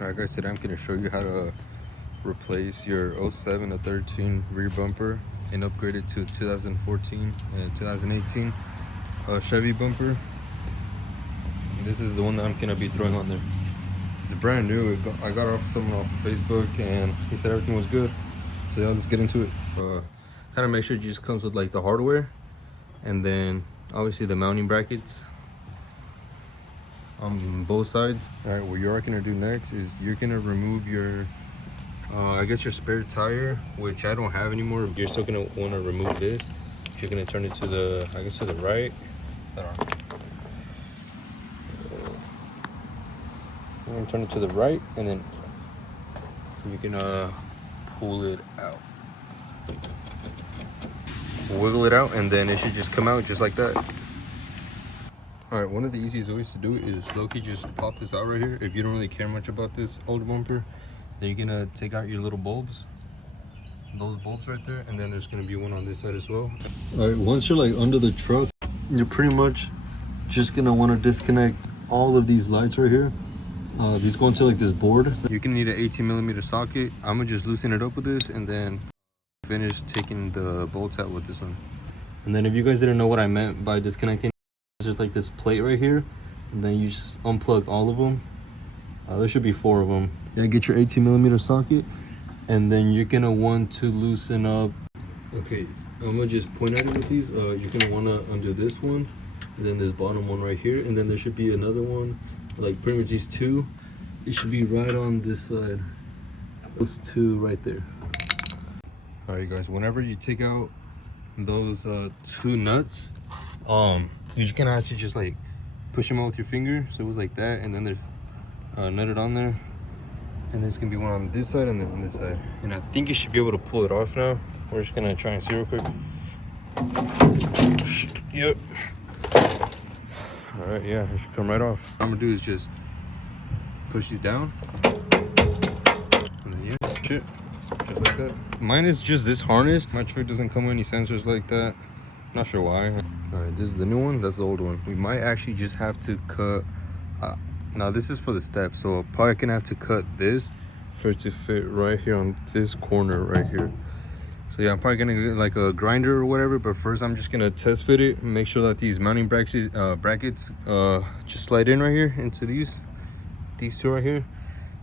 Alright guys, today I'm going to show you how to replace your 07 to 13 rear bumper and upgrade it to 2014 and 2018 Chevy bumper. And this is the one that I'm going to be throwing on there. It's brand new. I got off someone off Facebook and he said everything was good. So yeah, let's get into it. Kind of make sure it just comes with like the hardware and then obviously the mounting brackets on both sides. All right, what you're gonna do next is you're gonna remove your I guess your spare tire, which I don't have anymore. You're still gonna want to remove this. You're gonna turn it to the, I guess, to the right. Hold on. You're gonna turn it to the right, and then you're gonna pull it out, wiggle it out, and then it should just come out just like that. All right, one of the easiest ways to do it is low-key just pop this out right here. If you don't really care much about this old bumper, then you're gonna take out your little bulbs, those bulbs right there, and then there's gonna be one on this side as well. All right, once you're like under the truck, you're pretty much just gonna want to disconnect all of these lights right here. These go into like this board. You're gonna need an 18mm socket. I'm gonna just loosen it up with this and then finish taking the bolts out with this one. And then if you guys didn't know what I meant by disconnecting, there's like this plate right here, and then you just unplug all of them. There should be 4 of them. Yeah, get your 18mm socket, and then you're gonna want to loosen up. Okay, I'm gonna just point at it with these. You're gonna want to undo this one, and then this bottom one right here, and then there should be another one, like pretty much these 2. It should be right on this side. Those 2 right there. All right, guys. Whenever you take out those 2 nuts, you're just gonna have to just like push them out with your finger, so it was like that, and then they're nutted on there, and there's gonna be one on this side and then on this side, and I think you should be able to pull it off now. We're just gonna try and see real quick. Yep. All right, yeah, it should come right off. What I'm gonna do is just push these down, and then yeah, shit, just like that. Mine is just this harness. My truck doesn't come with any sensors like that. Not sure why. All right, this is the new one, that's the old one. We might actually just have to cut now this is for the step, so probably gonna have to cut this for it to fit right here on this corner right here. So yeah, I'm probably gonna get like a grinder or whatever, but first I'm just gonna test fit it and make sure that these mounting brackets just slide in right here into these 2 right here.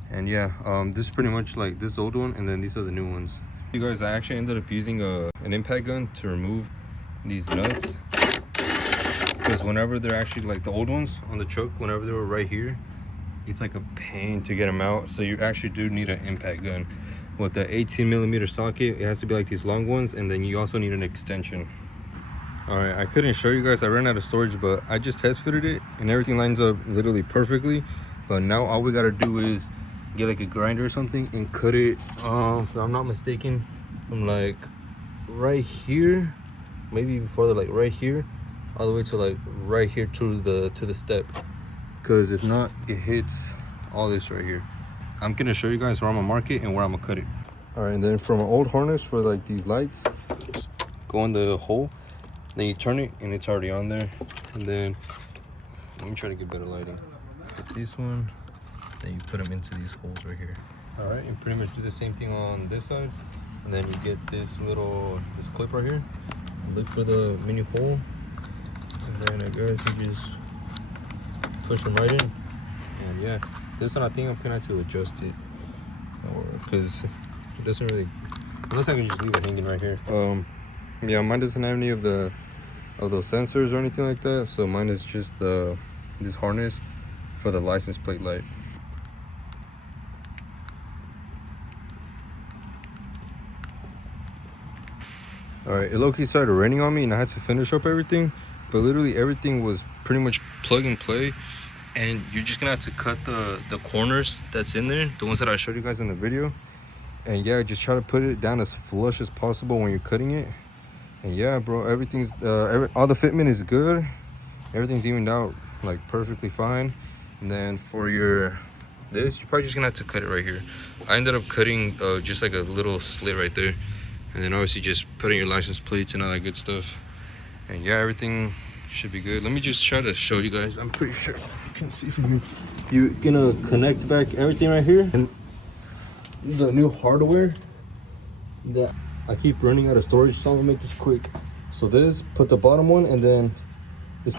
And yeah, this is pretty much like this old one, and then these are the new ones. You guys, I actually ended up using an impact gun to remove these nuts, because whenever they're actually like the old ones on the truck, whenever they were right here, it's like a pain to get them out. So you actually do need an impact gun. With the 18mm socket, it has to be like these long ones, and then you also need an extension. All right, I couldn't show you guys, I ran out of storage, but I just test fitted it and everything lines up literally perfectly. But now all we gotta do is get like a grinder or something and cut it, if I'm not mistaken, from like right here, maybe even further, like right here, all the way to like right here to the step, because if not, it hits all this right here. I'm gonna show you guys where I'm gonna mark it and where I'm gonna cut it. All right, and then from an old harness for like these lights, just go in the hole, then you turn it and it's already on there. And then let me try to get better lighting. Get this one, then you put them into these holes right here. All right, and pretty much do the same thing on this side, and then you get this clip right here, look for the mini hole, and then I guess you just push them right in. And yeah, this one I think I'm gonna have to adjust it, or because it doesn't really, unless I can just leave it hanging right here. Yeah, mine doesn't have any of those sensors or anything like that, so mine is just this harness for the license plate light. All right, it low-key started raining on me and I had to finish up everything, but literally everything was pretty much plug and play. And you're just gonna have to cut the corners that's in there, the ones that I showed you guys in the video. And yeah, just try to put it down as flush as possible when you're cutting it. And yeah, bro, everything's all the fitment is good, everything's evened out like perfectly fine. And then for this, you're probably just gonna have to cut it right here. I ended up cutting just like a little slit right there, and then obviously just putting your license plates and all that good stuff. And yeah, everything should be good. Let me just try to show you guys. I'm pretty sure you can see from here. you're gonna connect back everything right here, and the new hardware that I keep running out of storage, so I'm gonna make this quick. So this, put the bottom one, and then this